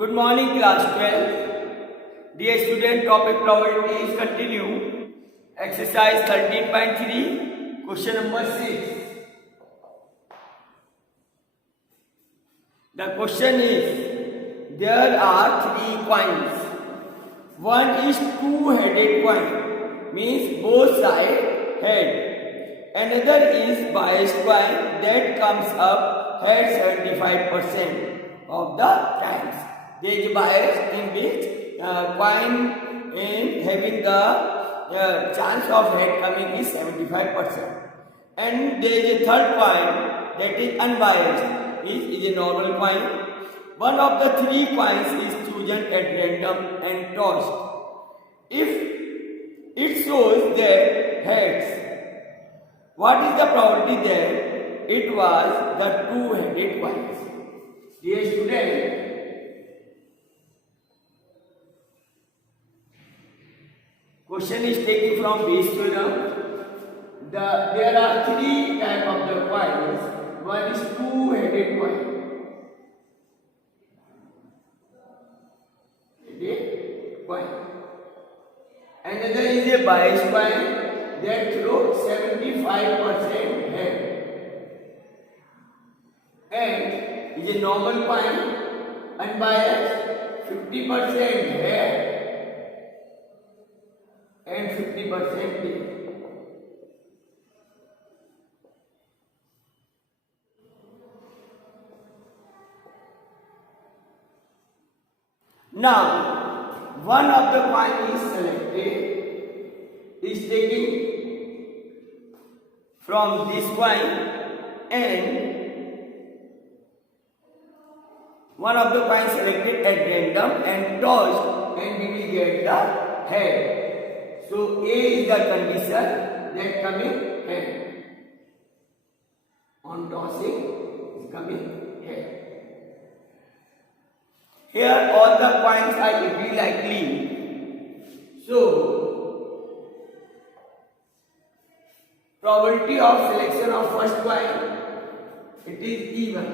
Good morning, class 12. Dear student, topic probability is continue. Exercise 13.3, question number 6. The question is, there are three coins. One is two-headed coin, means both sides head. Another is biased coin that comes up head 75% of the times. There is bias in which coin in having the chance of head coming is 75%. And there is a third coin that is unbiased, is a normal coin. One of the three coins is chosen at random and tossed. If it shows that heads, what is the probability that it was the two-headed coins? Dear student, question is taken from base theorem. There are three types of the coins. One is two-headed coin. Another is a biased coin that throws 75% head. And is a normal coin, unbiased, 50% head and 50% tail. Now, one of the coin is selected, is taken from this coin, and one of the coins selected at random and tossed, and we will get the head. So A is the condition that coming head. On tossing is coming head. Here all the coins are equally likely. So probability of selection of first coin, it is even.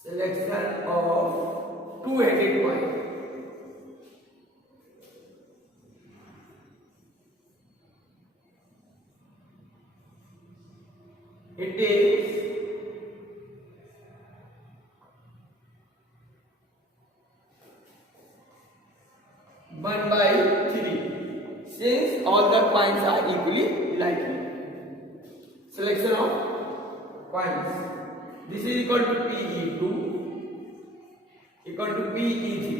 Selection of two-headed coin. It is 1/3, since all the coins are equally likely. Selection of coins. This is equal to PE2 equal to PE3.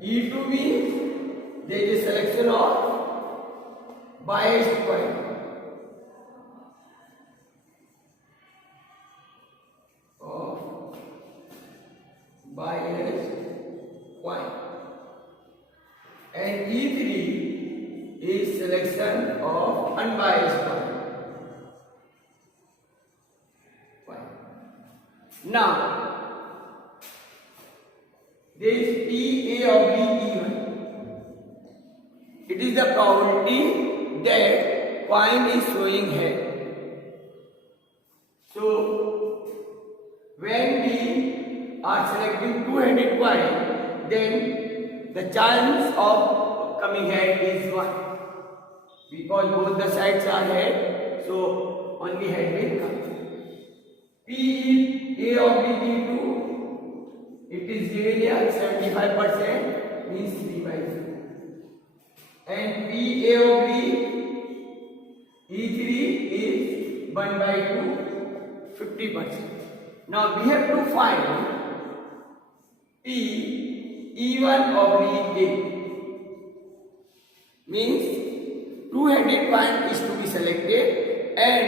E2 means there is a selection of biased coin. Biased coin. And E3 is selection of unbiased coin. Now, there is PA oblique E1. It is the probability that coin is showing head. So, when we are selecting two-headed coin, then the chance of coming head is 1. Because both the sides are head, so only head will come. PE oblique E2, it is given here 75%, means 3/2. And PA oblique E3 is 1/2, 50%. Now we have to find E1 oblique A. Means two-headed coin is to be selected and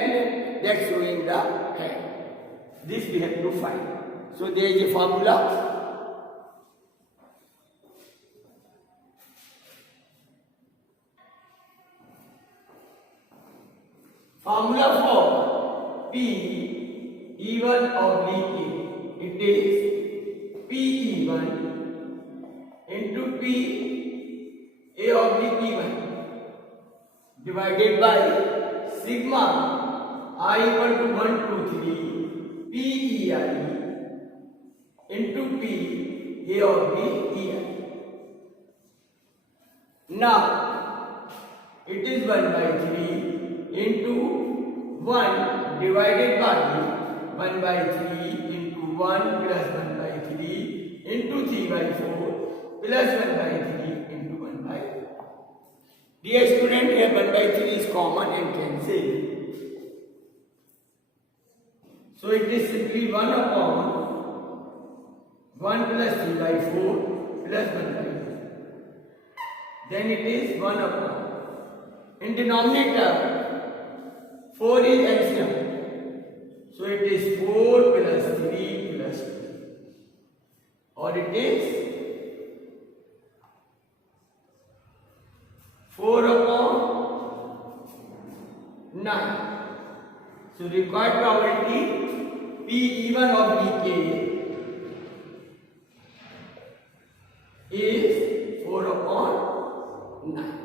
that's showing the head. This we have to find. So there is a formula. Formula for PE1 oblique A. It is PE1 into PA oblique E1 divided by sigma I equal to 1 2 3 PEI into P A of B EI. Now it is 1 by 3 into 1 divided by 1 by 3 into 1 plus 1 by 3 into 3 by 4 plus 1 by 3 into 1 by 4. Dear student, here 1 by 3 is common and cancel. So it is simply 1 upon 1 plus 3 by 4 plus 1 by 4. Then it is 1 upon. In denominator, 4 is LCM. So it is 4 plus 3 plus 2. Or it is 4 upon 9. So required probability P even of Bk is 4 upon 9.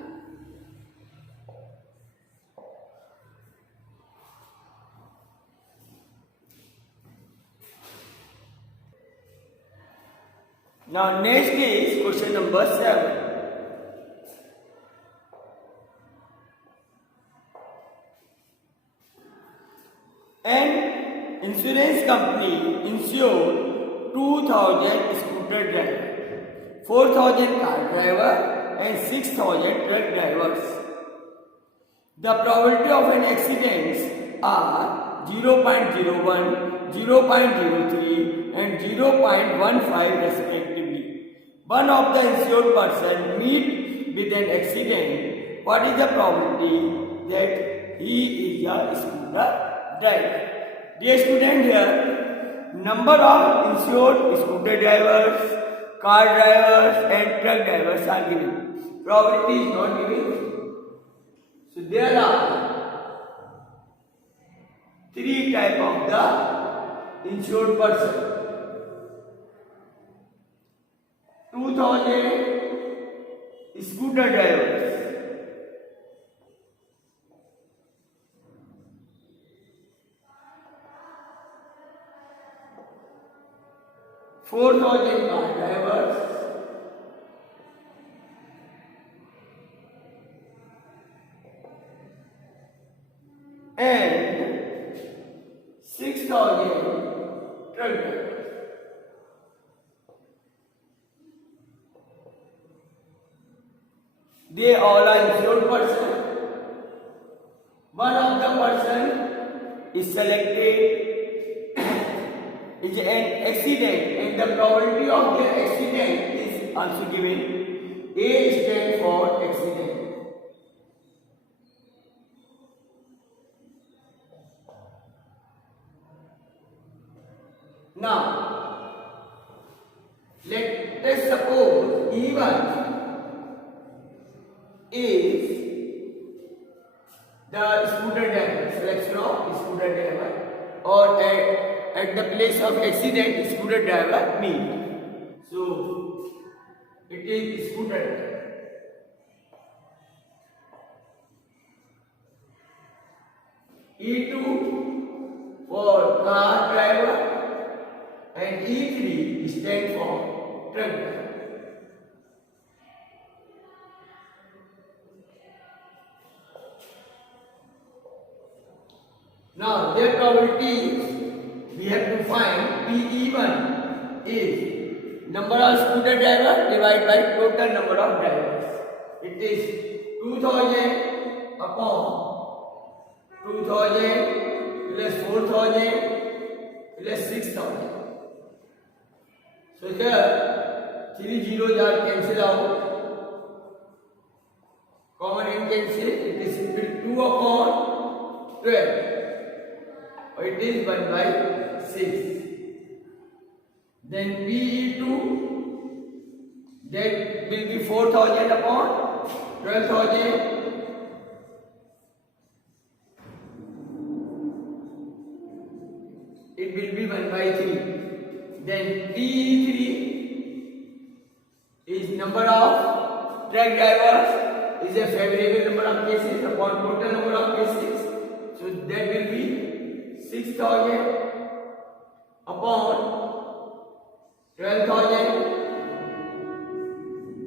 Now next is question number 7. An insurance company insured 2,000 scooter drivers, 4,000 car drivers and 6,000 truck drivers. The probability of an accident are 0.01, 0.03 and 0.15 respectively. One of the insured person meet with an accident. What is the probability that he is a scooter driver? Dear student, here number of insured scooter drivers, car drivers and truck drivers are given. Probability is not given. So there are 3 types of the insured person. 2,000 scooter drivers, 4,000 car drivers, and 6,000 truck drivers. They all are insured person. One of the person is selected is an accident and the probability of the accident is also given. A stands for accident. Now, let us suppose E1 is the scooter driver, selection of scooter driver, or at the place of accident scooter driver meet. So it is scooter driver. E2 for car driver and E3 stand for truck driver. Now their probabilities we have to find PE1 is number of scooter drivers divided by total number of drivers. It is 2,000 upon 2,000 plus 4,000 plus 6,000. So here 3 zeros are cancelled out. Common and cancel. It is simply 2 upon 12. It is 1 by 6. Then PE2, that will be 4,000 upon 12,000. It will be 1 by 3. Then PE3 is number of truck drivers, is a favorable number of cases upon total number of cases. So that will be 6,000 upon 12,000,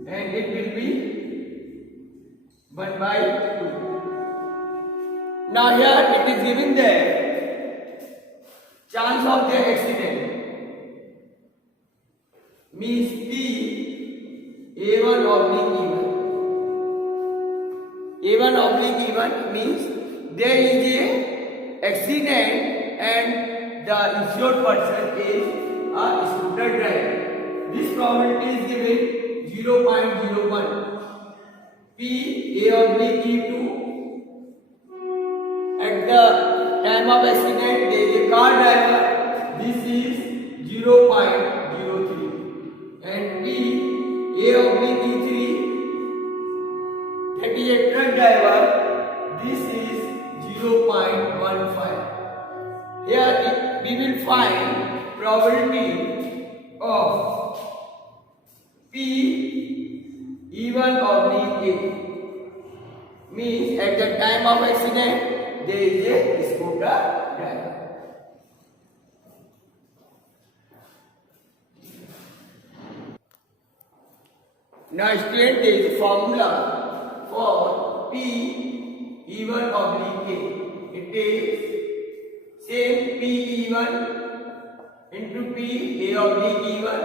and it will be 1/2. Now here it is given the chance of the accident, means P A1 oblique E1. A1 oblique E1 means there is a accident and the insured person is a scooter driver. This probability is given 0.01. P A oblique E2, at the time of accident there is a car driver, this is 0.03, and P A oblique E3, that is a truck driver, this is 0.15. Here we will find probability of P E1 oblique A, means at the time of accident there is a scooter driver. Now student, there is a formula for P E1 oblique A. It is same P E1 into P A oblique E1.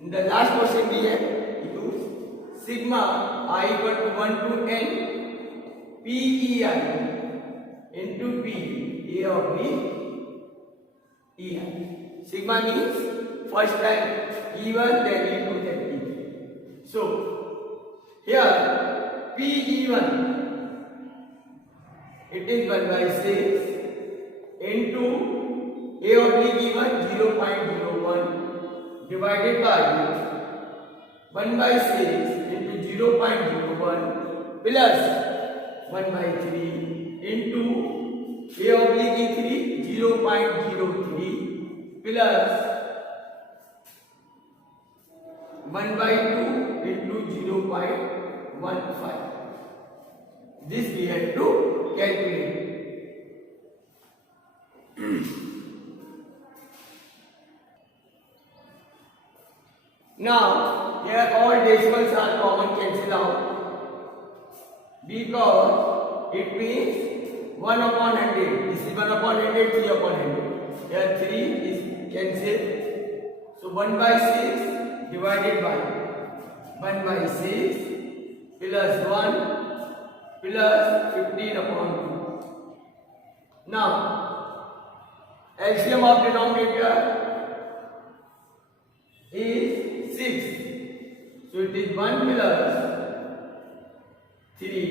In the last question we have used sigma I equal to 1 to n PEI into P A oblique EI. Sigma means first time E1 then E2 then E. So here PE1 it is 1/6 into A oblique E1 0.01 divided by 1/6 into 0.01 plus 1/3 into A oblique E3 0.03 plus 1/2 into 0.15. This we have to calculate. Now here all decimals are common, cancel out, because it means 1/100. This is 1/100, 3/100. Here 3 is cancelled. So 1/6 divided by 1/6 plus 1 plus 15/2. Now LCM of denominator is 6. So it is 1 plus 3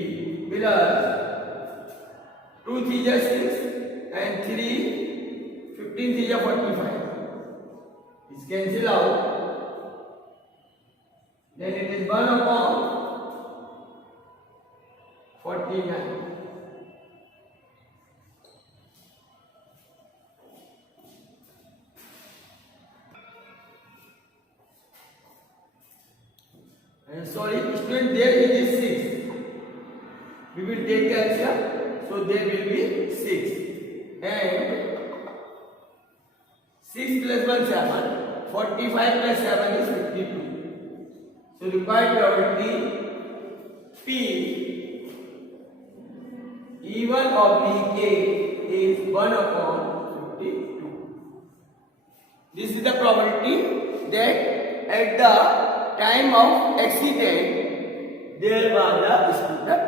plus 2 3 is 6 and 3 15 3 is 45. It's cancel out. Then it is 1/49. And sorry, student, there it is 6. We will take the answer. So there will be 6. And 6 plus 1 7. 45 plus 7 is 52. So required probability P E1 oblique A is 1/52. This is the probability that at the time of accident there was a scooter